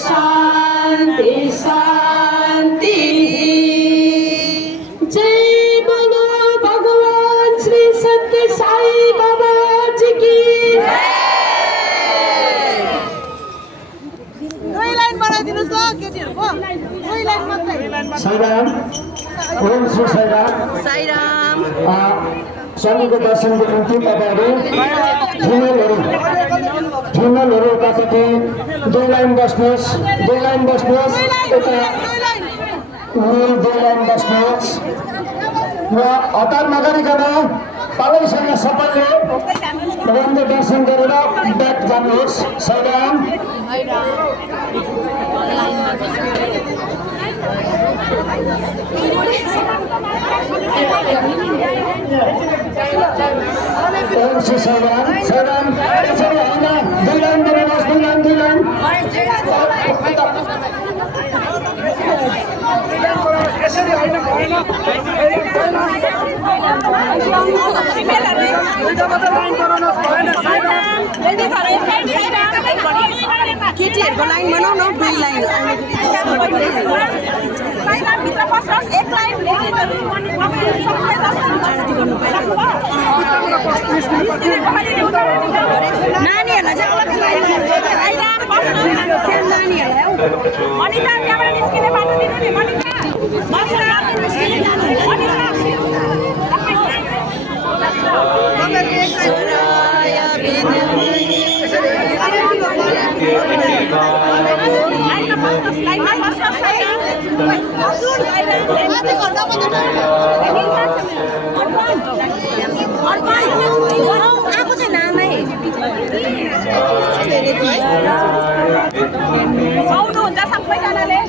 शान्ति शान्ति जय बोलो भगवान श्री सत्य साई बाबा जी की दुई लाइन बनाइदिनुस् ल केटीहरुको दुई लाइन मात्रै साईराम ओम श्री साईराम साईराम स्वामीको दर्शनको निम्ति तपाईहरु फिमेलहरु उतापट्टि दुई लाइन बस्नुहोस् यता दुई लाइन बस्नुहोस् र हतार नगरिकन तलैसँग सबैले भगवानको दर्शन गरेर ब्याक जानुहोस् साईराम ओम श्री साईराम साईराम यसरी हैन दुई लाइन बनाउनुहोस् दुई लाइन यसरी हैन भएन केटीहरुको लाइन बनाऊ न दुई लाइन भित्र बस्नुहोस् एक लाइन नानीहरूलाई चाहिँ अलग लाइन नानीहरूलाई मनिता त्यहाँबाट निस्किने बाटो दिनु नि मनिता आएको चाहिँ नामै आउनुहुन्छ सबैजनाले